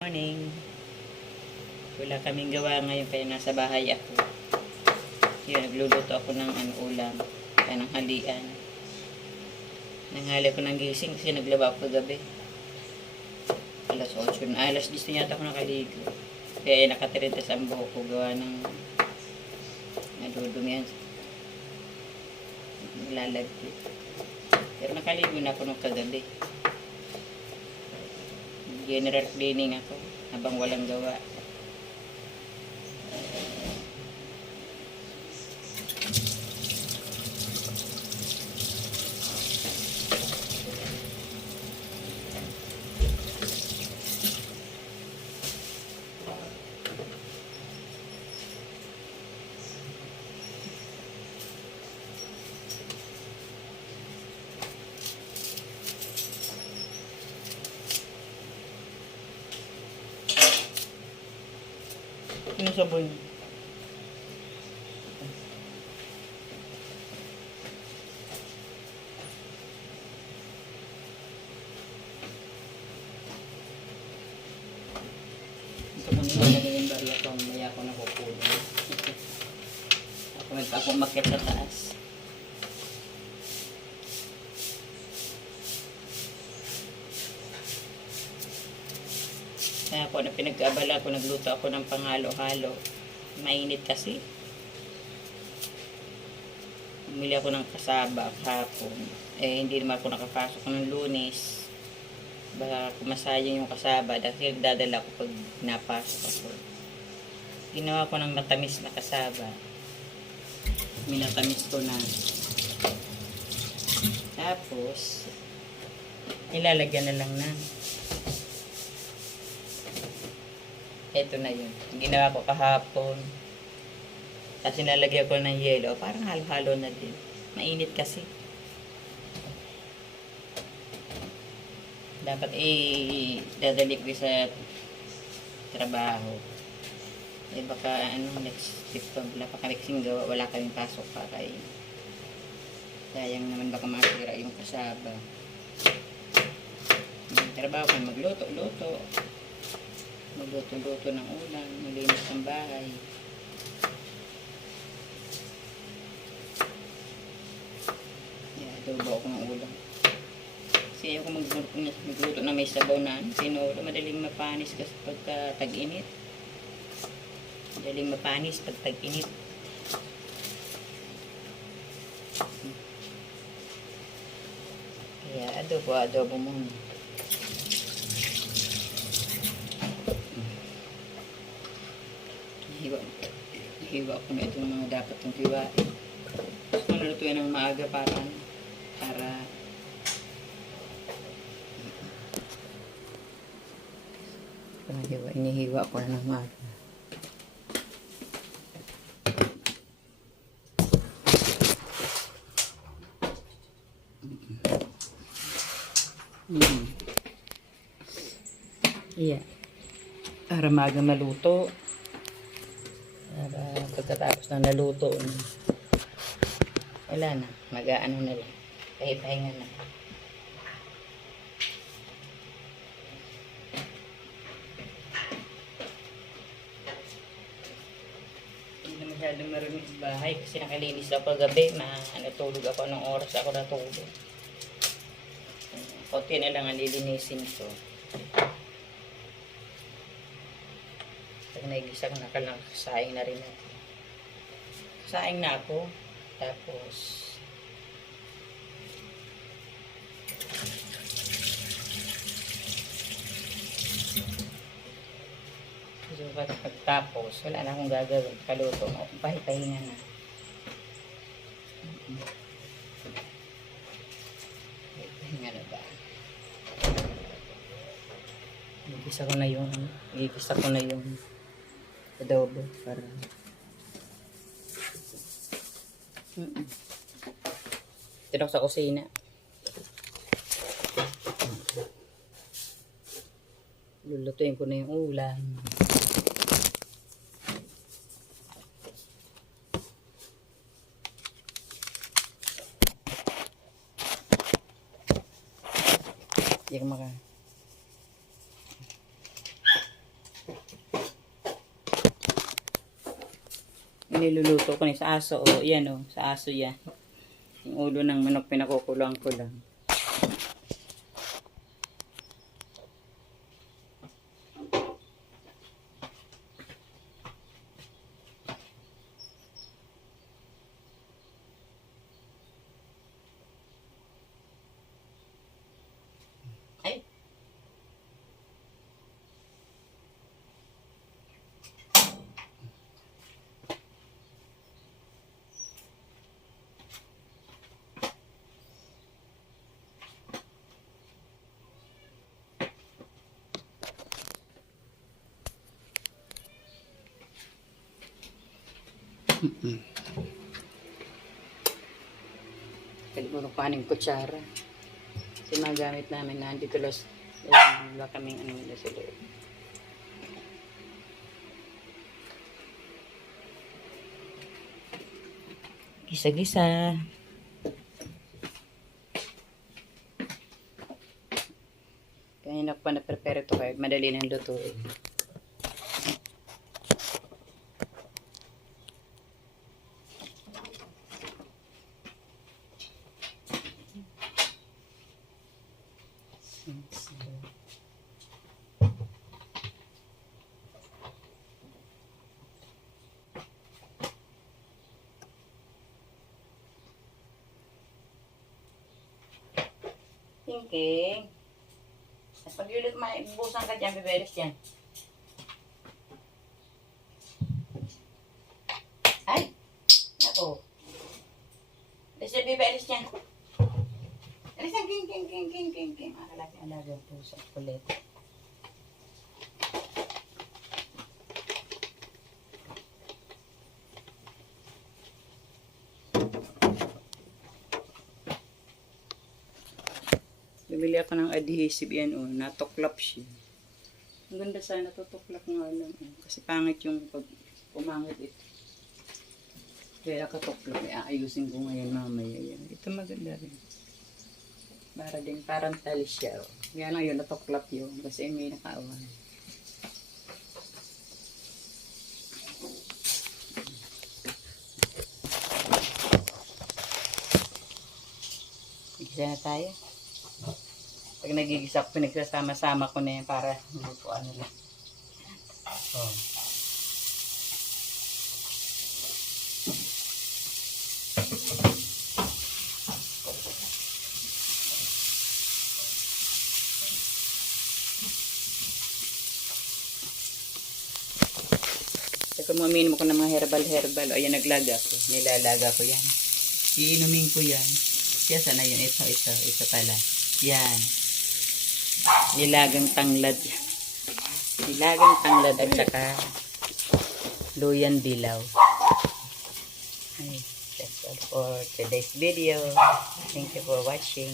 Morning. Wala kaming gawa ngayon kaya nasa bahay ako. Yun, nagluluto ako ng ulam. Kaya ng halian. Nanghali ko ng gising kasi naglaba ako kagabi. Alas 8 na. Alas 10 na yata ako nakaligo. Kaya nakatirintas ang buhok ko gawa ng nadudumihan. Nilalagpit. Pero nakaligo na ako nung kagabi. General cleaning ako habang walang gawa. Ano sabon? Ito kung nilagay yung barya ko, maya ako nakukulo. Ako umakyat sa taas. Kaya ako na pinag-abala ko, nagluto ako ng panghalo-halo. Mainit kasi. Bumili ako ng kasaba kahapon. Hindi naman ako nakapasok ng Lunes. Baka kumasayang yung kasaba dahil dadala ko pag napasok ako. Ginawa ko ng matamis na kasaba. Minatamis ko na. Tapos, ilalagyan na lang na. Ito na yun. Ginawa ko kahapon. Tapos nilalagyan ko ng yelo. Parang halo-halo na din. Mainit kasi. Dapat dadali ko sa trabaho. Baka next week pa. Wala pa kaming gawa. Wala kaming pasok pa kayo. Sayang naman baka masira yung kasaba. Trabaho ko magluto-luto. Magluto-luto ng ulam, malinis ng bahay. Adobo ako ng ulam. Kasi ayaw ko magluto na may sabaw na. Sinulo, madaling mapanis kasi pagka tag-init. Madaling mapanis pag tag-init. Kaya adobo muna. Hiwa ko na itong mga dapat kong hiwain. Gusto ko nalutuin ng maaga para inihiwa ko na ng maaga. Yeah. Para maaga maluto. Para pagkatapos na naluto, wala na, mag-aano na lang, pahinga na. Hindi na masyadong marunong sa bahay kasi nakalinis ako gabi, natulog ako ng oras ako natulog. Konti na lang ang lilinisin ko. Pag naigisa ko nakasaing na rin ako. Saing na ako. Tapos pagtapos wala na akong gagawin. Kaluto. Pahinga na. Pahinga na ba? Gigisa ko na yung adobo para dito sa kusina. Lulutuin ko na yung ulam. Hindi ka niluluto ko sa aso. O, yan o. Sa aso yan. Yung ulo ng manok pinakukulang ko lang. Ay! Kalimutan ko aning kutsara. Kasi magamit namin na andito los. Wala kaming ano nila sa loob. Gisa-gisa. Kanina ko pa na-prepare ito kaya madali nang lutuin. Thinking. At pag ulit maibusan ka dyan, biberes dyan. Ay! Nako. Alis na biberes dyan. Alis na, king. Alaga puso. Kulit. Bibili ako ng adhesive yan, oh. Natuklap siya. Ang ganda sana, tutuklap nga lang. Oh. Kasi pangit yung pag pumangit ito. Kaya katuklap, ayusin ko ngayon mamaya yan. Ito maganda rin. Para din, parang talis siya. Oh. Yan lang yun, natuklap yun. Kasi may nakaawan. Igisa na tayo. Pag nagigisa ko, pinagsasama-sama ko na yan para hindi po ano lang. Oh. Saka uminom ko ng mga herbal. O, ayan, naglaga ko. Nilalaga ko yan. Iinumin ko yan. Kaya sana yun. Ito pala. Yan. Nilagang tanglad. Nilagang tanglad at saka luyan dilaw. Ay, that's all for today's video. Thank you for watching.